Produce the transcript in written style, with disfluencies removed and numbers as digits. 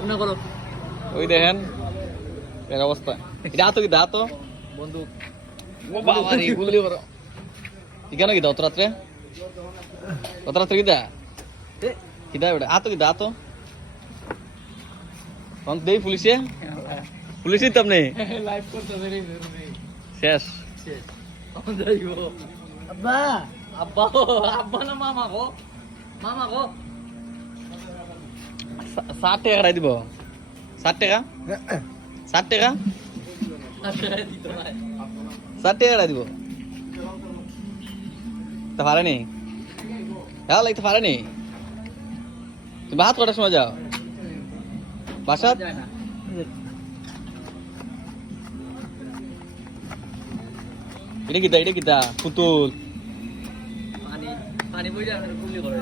মনে করো ওই দেখেন এর অবস্থা এটা তো কি দা তো বন্দুক ও বাবা রে গুলি করো কেন কি দাও তো রাত্রে কত রাত্রে কি দা কি দা বেটা আতো কি দা তো কোন দেই পুলিশে পুলিশই তো আপনি লাইভ করতে দেরি শেষ শেষ কোন যাইবো আব্বা আব্বা আব্বা না মামা গো 60 টাকা রাই দিব 60 টাকা 60 টাকা 60 টাকা রাই দিব তা পারেনি হ্যাঁ লাগতে পারেনি তুমি ভাত কটার সময় যাও বাসাত এটা কিতা পুতুল পানি পানি বইটা গুলি করে